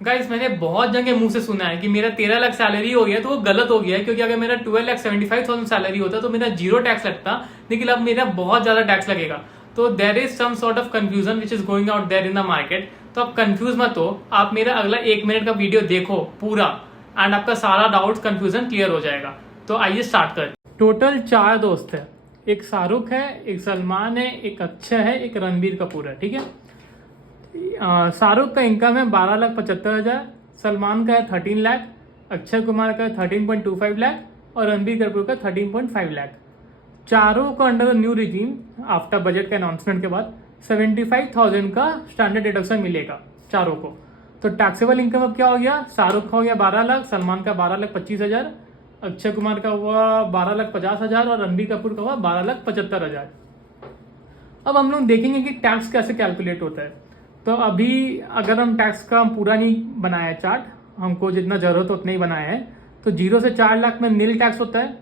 Guys मैंने बहुत जगह मुंह से सुना है कि मेरा 13 लाख सैलरी हो गया तो वो गलत हो गया, क्योंकि अगर मेरा 12,75,000 सैलरी होता तो मेरा जीरो टैक्स लगता, लेकिन अब मेरा बहुत ज्यादा टैक्स लगेगा। तो there is some sort of confusion which is going out there in the market. तो आप कंफ्यूज मत हो, आप मेरा अगला 1 मिनट का वीडियो देखो पूरा, एंड आपका सारा डाउट कंफ्यूजन क्लियर हो जाएगा। तो आइए स्टार्ट करें। टोटल 4 दोस्त है, एक शाहरुख है, एक सलमान है, एक अक्षय है, एक रणबीर कपूर है। ठीक है, शाहरुख का इनकम है 12,75,000, सलमान का है 13 लाख, अक्षय कुमार का 13.25 लाख और रणबीर कपूर का 13.5 लाख। चारों को under new regime after budget के अनाउंसमेंट के बाद 75,000 का स्टैंडर्ड डिडक्शन मिलेगा चारों को। तो टैक्सेबल इनकम अब क्या हो गया, शाहरुख का हो गया 12 लाख, सलमान का 12,25,000, अक्षय कुमार का हुआ 12,50,000 और रणबीर कपूर का हुआ 12,75,000। अब हम लोग देखेंगे कि टैक्स कैसे कैलकुलेट होता है। तो अभी अगर हम टैक्स का पूरा नहीं बनाया है चार्ट, हमको जितना जरूरत उतना ही बनाया है। तो 0 से 4 लाख में नील टैक्स होता है,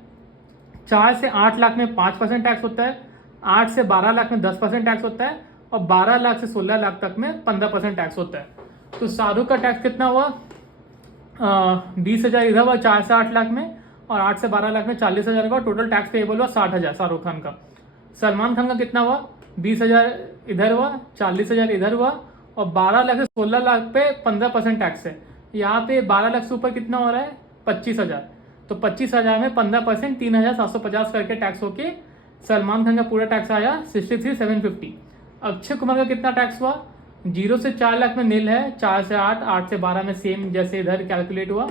4 से 8 लाख में 5% टैक्स होता है, 8 से 12 लाख में 10% टैक्स होता है और 12 लाख से 16 लाख तक में 15% टैक्स होता है। तो शाहरुख का टैक्स कितना हुआ, 20,000 इधर हुआ 4 से 8 लाख में, और 8 से 12 लाख में 40,000 का टोटल टैक्स पेएबल हुआ 60,000 शाहरुख खान का। सलमान खान का कितना हुआ, 20,000 इधर हुआ, 40,000 इधर हुआ और 12 लाख से 16 लाख पे 15% टैक्स है। यहाँ पे 12 लाख से ऊपर कितना हो रहा है, 25,000। तो 25,000 में 15% 3,750 करके टैक्स होके सलमान खान का पूरा टैक्स आया 63,750। अक्षय कुमार का कितना टैक्स हुआ, 0 से 4 लाख में नील है, 4 से 8, 8 से 12 में सेम जैसे इधर कैलकुलेट हुआ,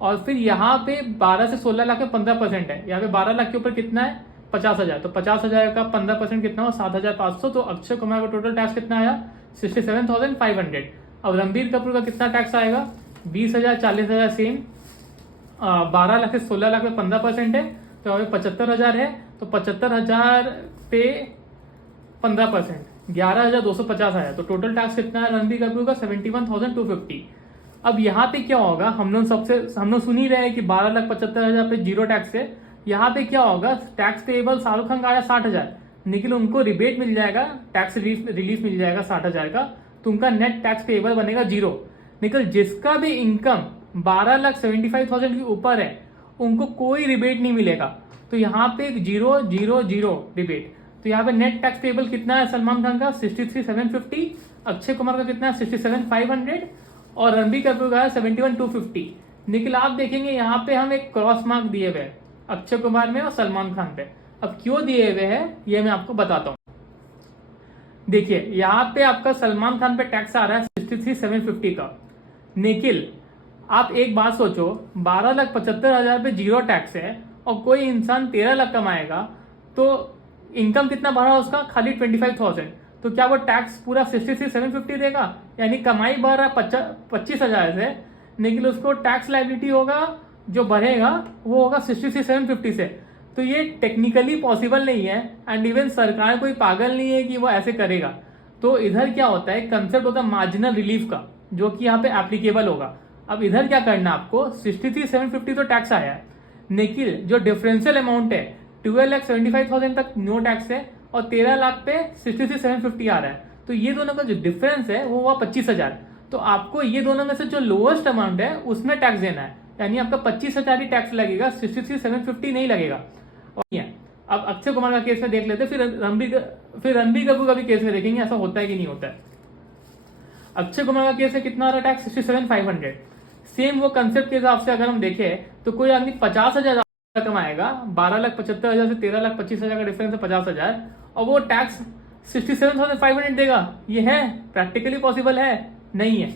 और फिर यहाँ पे 12 से 16 लाख में 15% है। यहाँ पे 12 लाख के ऊपर कितना है, 50,000। तो 50,000 का 15% कितना हुआ, 7,500। तो अक्षय कुमार का टोटल टैक्स कितना आया, 67,500। अब रणबीर कपूर का कितना टैक्स आएगा, 20,000, 40,000 सेम, 12 लाख से 16 लाख में 15% है, तो यहाँ पे 75,000 है। तो 75,000 पे 15%, 11,250 आया। तो टोटल टैक्स कितना है रणबीर कपूर का, 71,250। अब यहाँ पे क्या होगा, हम लोग सुन ही रहे हैं कि 12,75,000 पे जीरो टैक्स है। यहाँ पे क्या होगा, टैक्स पेएबल शाहरुख खान का आया 60,000, लेकिन उनको रिबेट मिल जाएगा, टैक्स रिलीफ मिल जाएगा 60,000 का, तो उनका नेट टैक्स पेएबल बनेगा 0। लेकिन जिसका भी इनकम 12,75,000 के ऊपर है उनको कोई रिबेट नहीं मिलेगा। तो यहाँ पे 0 0 0 रिबेट। तो यहाँ पे नेट टैक्स पेएबल कितना है सलमान खान का, 63,750, अक्षय कुमार का कितना है 67,500 और रणबीर कपूर का है 71,250। लेकिन आप देखेंगे यहाँ पे हम एक क्रॉस मार्क दिए हुए हैं अक्षय कुमार में और सलमान खान पे। अब क्यों दिए हुए हैं ये मैं आपको बताता हूँ। देखिए यहाँ पे आपका सलमान खान पे टैक्स आ रहा है 63,750 का। निखिल, आप एक बात सोचो, 12,75,000 पे जीरो टैक्स है और कोई इंसान 13 लाख कमाएगा तो इनकम कितना बढ़ा उसका, खाली 25,000। तो क्या वो टैक्स पूरा 63,750 देगा, यानी कमाई बढ़ रहा है 25,000 से, लेकिन उसको टैक्स लायबिलिटी होगा जो बढ़ेगा वो होगा 63,750 से। तो ये टेक्निकली पॉसिबल नहीं है, एंड इवन सरकार कोई पागल नहीं है कि वो ऐसे करेगा। तो इधर क्या होता है, कंसेप्ट होता है मार्जिनल रिलीफ का, जो कि यहाँ पे एप्लीकेबल होगा। अब इधर क्या करना आपको, 63,750 तो टैक्स आया है, लेकिन जो डिफरेंशियल अमाउंट है 12,75,000 तक नो टैक्स है और 13 लाख पे 63,750 आ रहा है। तो ये दोनों का जो डिफरेंस है वो हुआ 25,000। तो आपको ये दोनों में से जो लोएस्ट अमाउंट है उसमें टैक्स देना है, यानी आपका 25,000 ही टैक्स लगेगा, 63,750 नहीं लगेगा। और अब अक्षय कुमार का केस में देख लेते, फिर रणबीर कपूर का भी केस में देखेंगे ऐसा होता है कि नहीं होता है। अक्षय कुमार का केस है कितना आ रहा है टैक्स, 67,500। सेम वो कंसेप्ट के हिसाब से अगर हम देखें तो कोई आदमी 50,000 कमाएगा, 12,75,000 से 13,25,000 का डिफरेंस है 50,000, और वो टैक्स 67,500 देगा। ये है प्रैक्टिकली पॉसिबल है, नहीं है।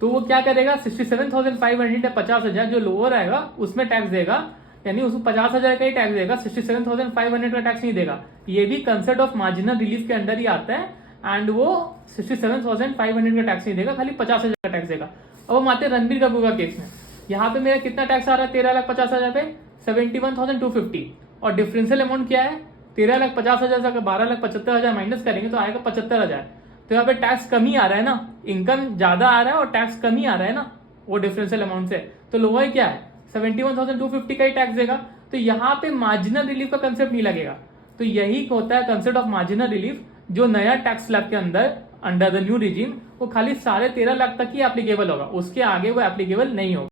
तो वो क्या करेगा, 67,500 या 50,000 जो लोअर आएगा उसमें टैक्स देगा, यानी उसको 50,000 का ही टैक्स देगा, 67,500 का टैक्स नहीं देगा। ये भी कंसेप्ट ऑफ मार्जिनल रिलीफ के अंडर ही आता है, एंड वो 67,500 का टैक्स नहीं देगा, खाली 50,000 का टैक्स देगा। अब हम आते हैं रणबीर कपूर का केस में। यहाँ पे मेरा कितना टैक्स आ रहा है, 13,50,000 पे 71,250, और डिफरेंशियल अमाउंट क्या है, 13,50,000 से 12,75,000 माइनस करेंगे तो आएगा 75,000। तो यहाँ पे टैक्स कम ही आ रहा है ना, इनकम ज्यादा आ रहा है और टैक्स कम ही आ रहा है ना वो डिफरेंशियल अमाउंट से। तो लोअर क्या है, 71,250 का ही टैक्स देगा। तो यहाँ पे मार्जिनल रिलीफ का कंसेप्ट नहीं लगेगा। तो यही होता है कंसेप्ट ऑफ मार्जिनल रिलीफ, जो नया टैक्स स्लैब के अंदर अंडर द न्यू रिजीम वो खाली 13.5 लाख तक ही एप्लीकेबल होगा, उसके आगे वो एप्लीकेबल नहीं होगा।